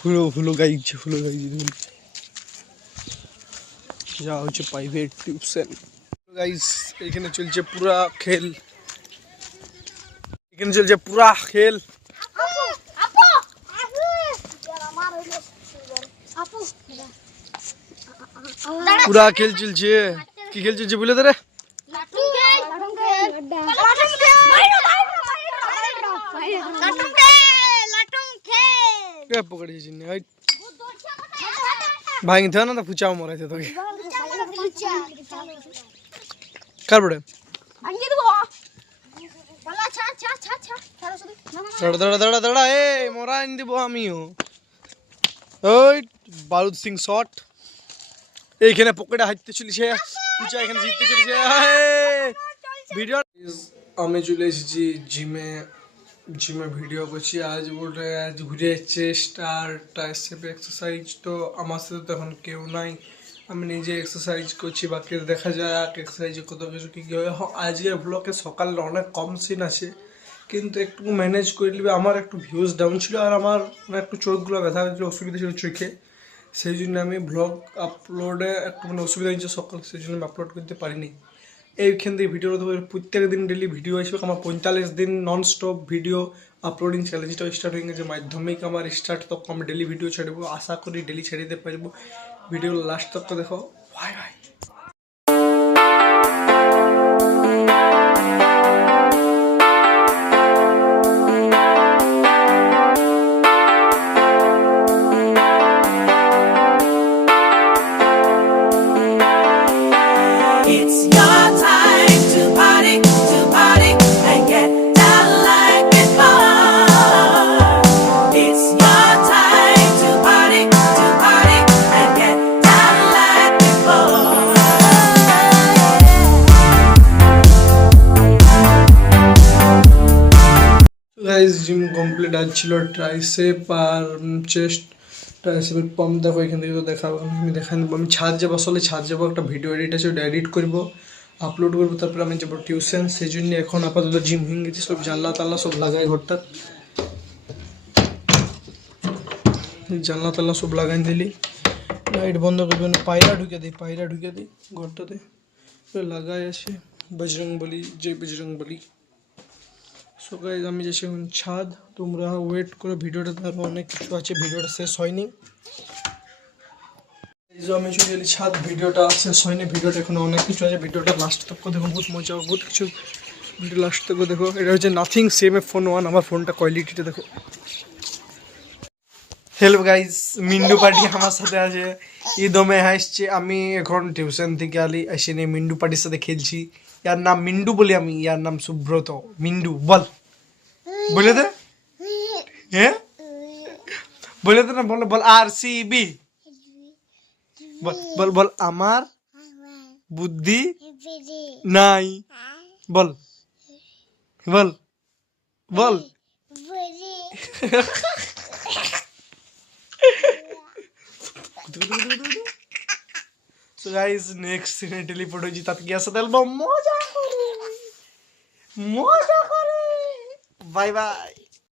ফুলো গাইছে যা হচ্ছে প্রাইভেট টিউশন। গাইস এখানে চলছে পুরা খেল, পুরা খেল চলছে। কি খেল চলছে বলে তো রে? পকড়িয়েছি ভাই না তো ফুচাও মরাইছে তোকে কার পড়ে দাঁড়া এ মরা আনি দিব আমিও। ওই বারুদ সিং শট এইখানে পকেটে হাঁটতে চলেছে, ফুচা এখানে জিততে চলেছে। ভিডিও আমি চলে এসেছি জিমে ভিডিও করছি। আজ ঘুরে যাচ্ছে স্টার এক্সারসাইজ। তো আমার সাথে তো এখন কেউ নাই, আমি নিজে এক্সারসাইজ করছি। বাকি দেখা যায় এক্সারসাইজে কত কিছু কী কী হয়। আজকের ব্লগে সকালে অনেক কম সিন আছে, কিন্তু একটু ম্যানেজ করে নিবে। আমার একটু ভিউজ ডাউন ছিল আর আমার একটু চোখগুলো ব্যথা হয়েছিল, অসুবিধা ছিল চোখে। সেই জন্য আমি ব্লগ আপলোডে একটু অসুবিধা হয়েছে সকাল, সেই জন্য আমি আপলোড করতে পারিনি। এইখান থেকে ভিডিও প্রত্যেক দিন ডেলি ভিডিও আসবে। আমার 45 দিন নন স্টপ ভিডিও আপলোডিং চ্যালেঞ্জটা স্টার্ট হয়ে গেছে। মাধ্যমিক আমার স্টার্ট, তখন আমি ডেলি ভিডিও ছাড়বো। আশা করি ডেলি ছেড়ে দিতে পারবো। ভিডিও লাস্ট তক দেখো। Bye bye. জিম কমপ্লিট আজ ছিল ট্রাইসেপ আর চেস্ট। ট্রাইসেপের পাম্প দেখো এখান থেকে তো দেখাবো, আমি দেখাই দেবো। আমি ছাদ যাবো, আসলে ছাদ যাবো, একটা ভিডিও এডিট আছে, ওটা এডিট করবো, আপলোড করবো, তারপরে আমি যাবো টিউশন। সেই জন্য এখন আপাতত জিম হয়ে গেছে, সব জানলা তাল্লা সব লাগাই ঘরটা, জানলা তাল্লা সব লাগাই দিলি। লাইট বন্ধ করবি, পায়রা ঢুকে দিই ঘরটাতে লাগাই আছে। বজরংবলী, জয় বজরংবলী। সো গাইস আমি যাচ্ছি এখন ছাদ, তোমরা ওয়েট করো। ভিডিওটাতে আরও অনেক কিছু আছে, ভিডিওটা শেষ হয়নি। আমি চলে এলি ছাদ, ভিডিওটা শেষ হয়নি, ভিডিওটা এখন অনেক কিছু আছে। ভিডিওটা লাস্ট তক দেখো, বহুত মজা, বহুত কিছু। ভিডিও লাস্ট তক দেখো। এটা হচ্ছে নাথিং CMF ফোন 1। আমার ফোনটা কোয়ালিটিটা দেখো। হ্যালো গাইস, মিন্ডু পার্টি আমার সাথে আছে, ঈদমে হাসছে। আমি এখন টিউশন থেকে আলি, এসে নিয়ে মিন্ডু পার্টির সাথে খেলছি। ইয়ার নাম মিন্ডু বলি আমি, ইয়ার নাম সুব্রত। মিন্ডু বল, বলে দে। হ্যাঁ বলে দে না, বল বল RCB বল বল বল। আমার বুদ্ধি নাই, বল বল বল। So guys, next scene teleport হয়েছি, তাতে গিয়ে আসতে মজা করে। Bye bye.